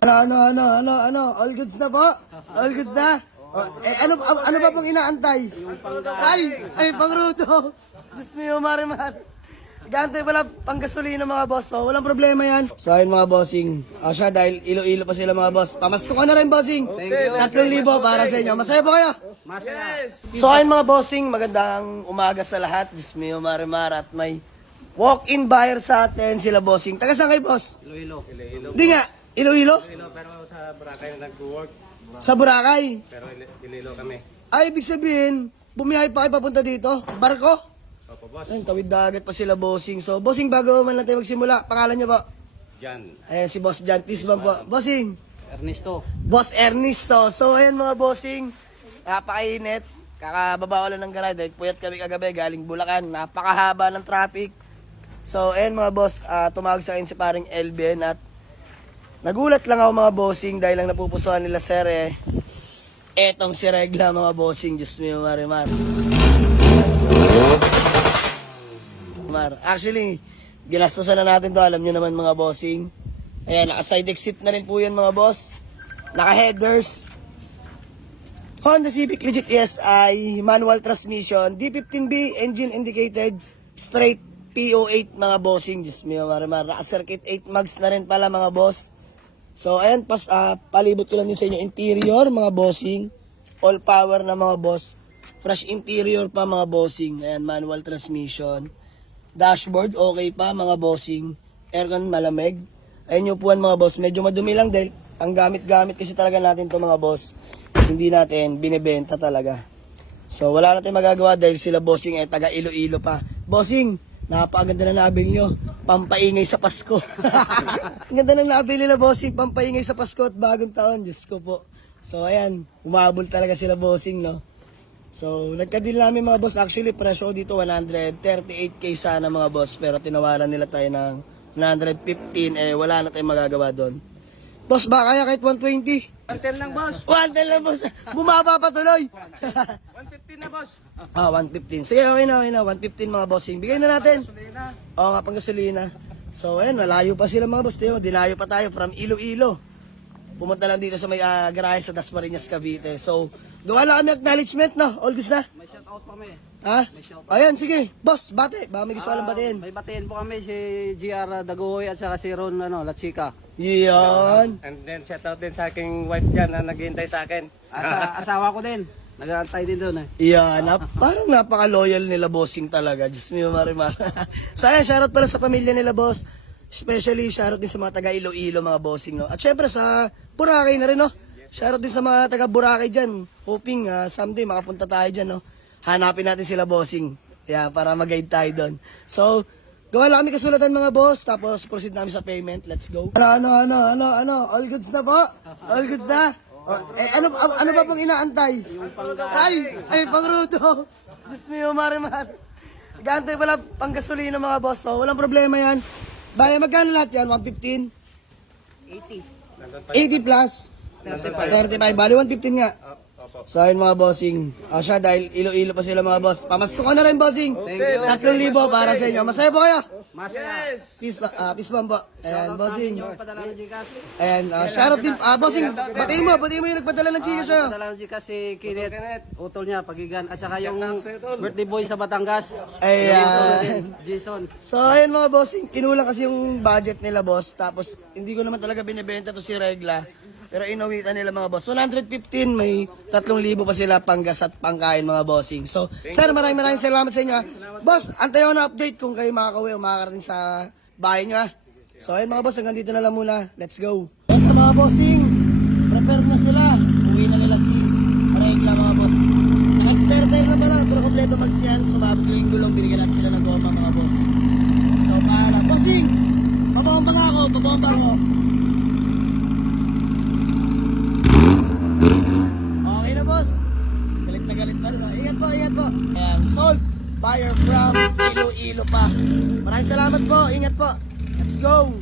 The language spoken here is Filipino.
All goods na po? All goods na? Oh, ano ba pong inaantay? Ay, pangruto. Diyos mo, Marimar. Gantay pala pang gasolina mga boss. So, walang problema yan. So, ayun mga bossing. Siya dahil Iloilo pa sila mga boss. Pamasko ko na rin bossing. 3,000 para sa inyo. Masaya po kayo? Masaya. So, ayun mga bossing. Magandang umaga sa lahat. Diyos mo, Marimar. At may walk-in buyer sa atin sila bossing. Taga saan kayo boss? Iloilo. Hindi nga. Iloilo? Pero sa Boracay na nag-work. Sa Boracay. Pero Iloilo kami. Ay, ibig sabihin, bumiyahe pa kayo papunta dito? Barko? Opo, boss. Ayun, tawid dagat pa sila bossing. So, bossing, bago man lang tayo magsimula, pangalan niyo po? Jan. Ayan, si Boss Jan Tisban po. Bossing, Ernesto. Boss Ernesto. So, ayan mga bossing, napakainit. Kakababa ko lang ng garage dahil puyat kami kagabi, galing Bulacan. Napakahaba ng traffic. So, ayan mga boss, tumawag sa akin si paring Elben at nagulat lang ako mga bossing dahil lang napupusuan nila sir etong si Regla mga bossing. Diyos mo, Marimar. Actually, ginastosan na natin to, alam nyo naman mga bossing. Ayan, naka-side exit na rin po yan mga boss. Naka-headers. Honda Civic Legit ESI, manual transmission, D15B, engine indicated, straight PO8 mga bossing. Diyos mo, Marimar. Naka-circuit 8 mags na rin pala mga boss. So, ayan, palibot ko lang din sa inyo interior mga bossing. All power na mga boss. Fresh interior pa mga bossing. Ayan, manual transmission. Dashboard, okay pa mga bossing. Aircon malamig. Ayun yung upuan mga boss. Medyo madumi lang dahil ang gamit-gamit kasi talaga natin to mga boss. Hindi natin binibenta talaga. So wala natin magagawa dahil sila bossing taga Iloilo pa. Bossing, napakaganda na nabil nyo. Pampaingay sa Pasko. Ang ganda ng nabil nila bossing. Pampaingay sa Pasko at bagong taon. Diyos ko po. So ayan, umabol talaga sila bossing no. So, nagka-deal namin mga boss. Actually, presyo dito 138k sana mga boss. Pero tinawaran nila tayo ng 115. Wala na tayong magagawa doon. Boss, ba kaya kahit 120? 110 lang, boss. 110 lang, boss. Bumaba pa tuloy. 115 na, boss. 115. Sige, okay na. 115 mga bossing. Bigay na natin. Gasolina. Oo nga, pang gasolina. So, ayan, nalayo pa sila mga boss. Dinayo pa tayo from Iloilo. Pumunta lang dito sa may garahe sa Dasmariñas, Cavite. So, gawa lang kami acknowledgement, no? All goods na? May shoutout pa kami. Ha? Ayan, sige. Boss, bate. Baka may gusto ka lang batiin. May batiin po kami si GR Dagoy at saka si Ron La Chica. Yan. And then shoutout din sa aking wife dyan na naghihintay sa akin. Asawa ko din. Nag-aantay din doon Yan. Parang napaka-loyal nila bossing talaga. Diyos mo, Marimar. So, ayan, shoutout pala sa pamilya nila, boss. Especially, shoutout din sa mga taga Iloilo, mga bossing, no? At syempre, sa Boracay na rin, no? Shoutout din sa mga taga Boracay dyan. Hoping someday makapunta tayo dyan, no? Hanapin natin sila bossing. Yeah, para mag-guide tayo doon. So, gawa lang kami kasulatan mga boss. Tapos, proceed namin sa payment. Let's go. All goods na po? All goods na? Ano ba pong inaantay? Ay, pangruto. Diyos mo, Marimar. Gantay pala pang gasolina mga boss. So, walang problema yan. Baya, magkano lahat yan? 115? 80. 80 plus? 35. Bali, 115 nga. So, ayun mga bossing. Siya dahil Iloilo pa sila mga boss. Pamasko ko na rin bossing. 3,000 para sa inyo. Masaya po kayo? Masaya. Peace bomb po. Ayan, bossing. Yung padala ng Gcash. Ayan, shoutout din. Bossing, batiin mo yung nagpadala ng Gcash sa'yo. Padala ng Gcash si Kenneth. Utol niya, Pagigan. At saka yung birthday boy sa Batangas. Ayan. Jason. So, ayun mga bossing, kinulang kasi yung budget nila, boss. Tapos, hindi ko naman talaga binibenta to si Regla. Pero inawitan nila mga boss. 115, may 3,000 pa sila panggas at pangkain mga bossing. So, sir, maraming salamat sa inyo. Boss, antayo na update kung kayo makakauwi o makakarating sa bahay nyo. So, ayun mga boss, hanggang dito na lang muna. Let's go. Ito mga bossing, prepare na sila. Uwi na nila si Regla mga boss. Naka-spare tire na pala, pero kompleto mags yan. Sumabot ko yung gulong, binigyan lang sila ng goma mga boss. So, para. Bossing, babomba nga ako. Okay na boss. Galit na galit pa rin. Ingat po. Ayan, Salt Buyer from Iloilo pa. Maraming salamat po. Ingat po. Let's go.